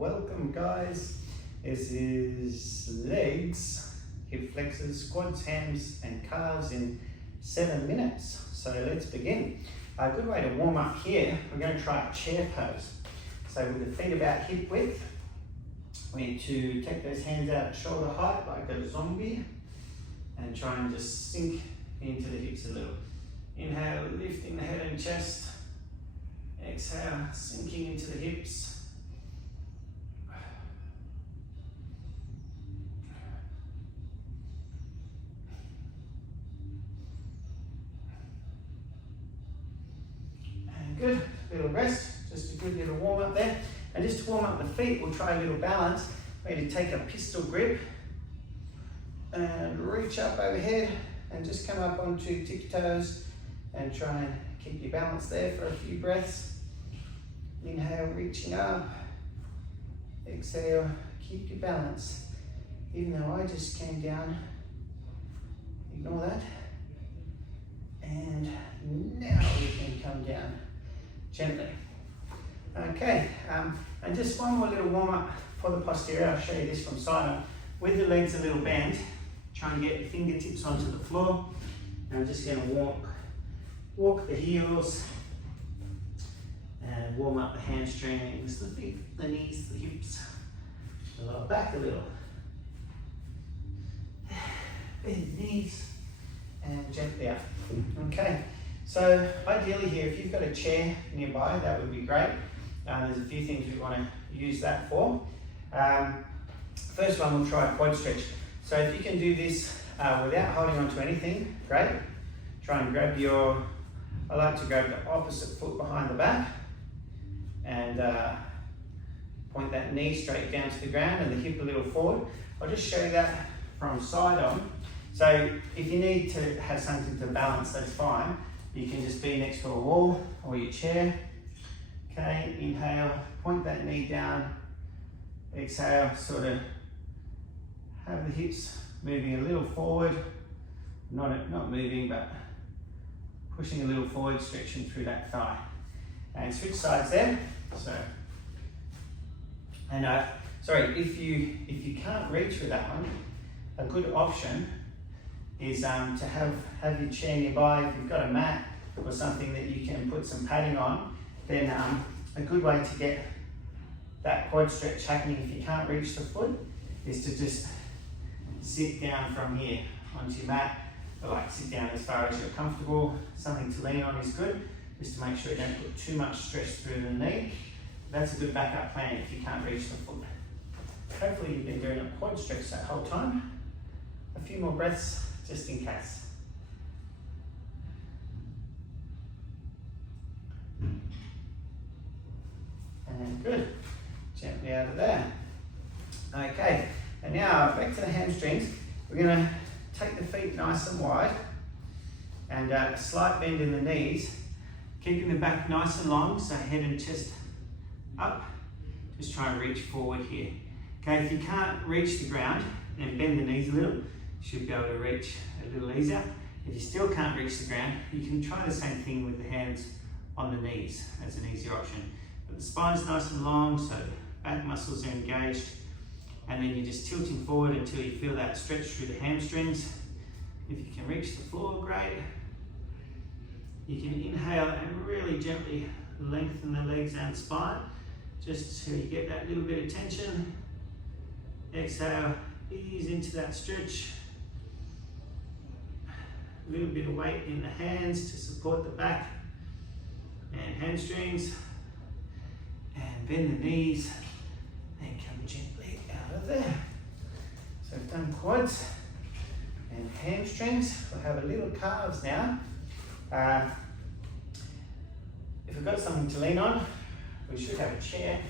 Welcome guys. This is legs, hip flexors, quads, hams and calves in 7 minutes. So let's begin. A good way to warm up here, we're going to try a chair pose. So with the feet about hip width, we need to take those hands out at shoulder height like a zombie and try and just sink into the hips a little. Inhale, lifting the head and chest. Exhale, sinking into the hips. And good, little rest, just a good little warm up there. And just to warm up the feet, we'll try a little balance. We're going to take a pistol grip and reach up overhead and just come up onto tiptoes and try and keep your balance there for a few breaths. Inhale, reaching up. Exhale, keep your balance. Even though I just came down, ignore that. And now we can come down gently. Okay, and just one more little warm up for the posterior. I'll show you this from side on. With the legs a little bent, try and get your fingertips onto the floor. And I'm just going to walk the heels and warm up the hamstrings, the feet, the knees, the hips. The lower back a little. Bend the knees and gently up. Okay, so ideally here, if you've got a chair nearby, that would be great. There's a few things we want to use that for. First one, we'll try a quad stretch. So if you can do this without holding on to anything, great. Try and grab I like to grab the opposite foot behind the back and point that knee straight down to the ground and the hip a little forward. I'll just show you that from side on. So if you need to have something to balance, that's fine. You can just be next to a wall or your chair. Okay, inhale, point that knee down. Exhale, sort of have the hips moving a little forward. Not moving, but pushing a little forward, stretching through that thigh. And switch sides there. So, and sorry, if you can't reach with that one, a good option is to have your chair nearby. If you've got a mat or something that you can put some padding on, then a good way to get that quad stretch happening if you can't reach the foot is to just sit down from here onto your mat, or like sit down as far as you're comfortable. Something to lean on is good, just to make sure you don't put too much stress through the knee. That's a good backup plan if you can't reach the foot. Hopefully you've been doing a quad stretch that whole time. A few more breaths just in case. And good, gently out of there. Okay, and now back to the hamstrings. We're going to take the feet nice and wide and a slight bend in the knees, keeping the back nice and long, so head and chest up. Just try and reach forward here. Okay, if you can't reach the ground, then bend the knees a little. You should be able to reach a little easier. If you still can't reach the ground, you can try the same thing with the hands on the knees. That's an easier option. But the spine's nice and long, so the back muscles are engaged. And then you're just tilting forward until you feel that stretch through the hamstrings. If you can reach the floor, great. You can inhale and really gently lengthen the legs and spine, just so you get that little bit of tension. Exhale, ease into that stretch. A little bit of weight in the hands to support the back and hamstrings. And bend the knees and come gently out of there. So we've done quads and hamstrings. We'll have a little calves now. If we've got something to lean on, we should have a chair,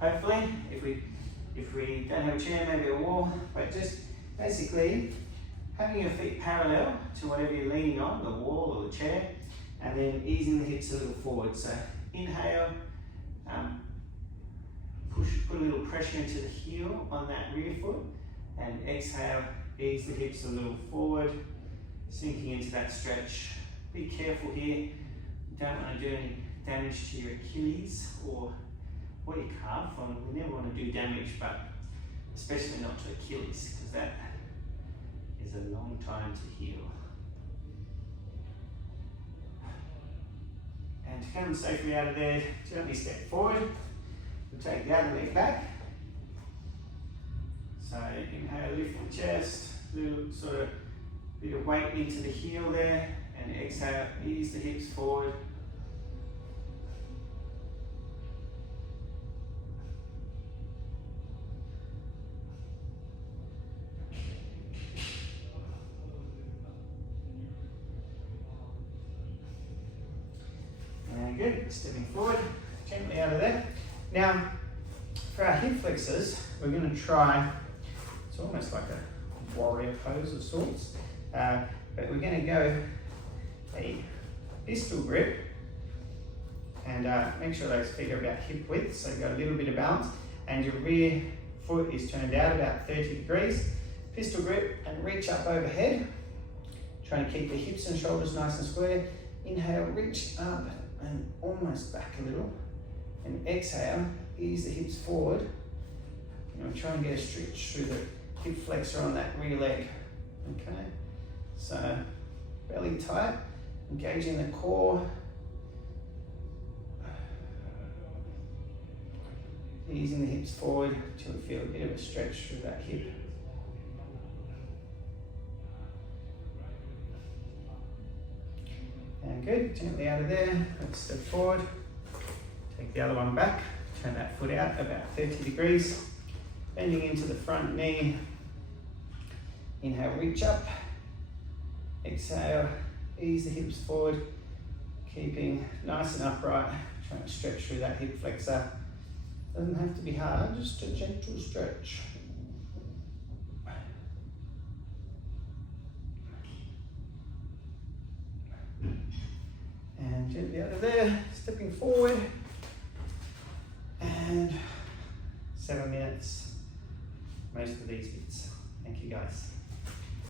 hopefully. If we don't have a chair, maybe a wall. But just basically having your feet parallel to whatever you're leaning on, the wall or the chair, and then easing the hips a little forward. So inhale, put a little pressure into the heel on that rear foot, and exhale, ease the hips a little forward, sinking into that stretch. Be careful here, you don't want to do any damage to your Achilles or or your calf. We never want to do damage, but especially not to Achilles, because that is a long time to heal. And to come safely out of there, gently step forward. We'll take the other leg back. So inhale, lift the chest, little sort of bit of weight into the heel there, and exhale, ease the hips forward. And good, stepping forward, gently out of there. Now, for our hip flexors, we're going to try, it's almost like a warrior pose of sorts, but we're going to go a pistol grip, and make sure those feet are about hip width, so you've got a little bit of balance, and your rear foot is turned out about 30 degrees. Pistol grip and reach up overhead, trying to keep the hips and shoulders nice and square. Inhale, reach up and almost back a little, and exhale, ease the hips forward. Try and get a stretch through the hip flexor on that rear leg. Okay, so belly tight, engaging the core. Easing the hips forward till we feel a bit of a stretch through that hip. And good, gently out of there, let's step forward. Take the other one back, turn that foot out about 30 degrees. Bending into the front knee. Inhale, reach up. Exhale, ease the hips forward. Keeping nice and upright, trying to stretch through that hip flexor. Doesn't have to be hard, just a gentle stretch. And gently out of there, stepping forward. And 7 minutes, most of these bits. Thank you guys.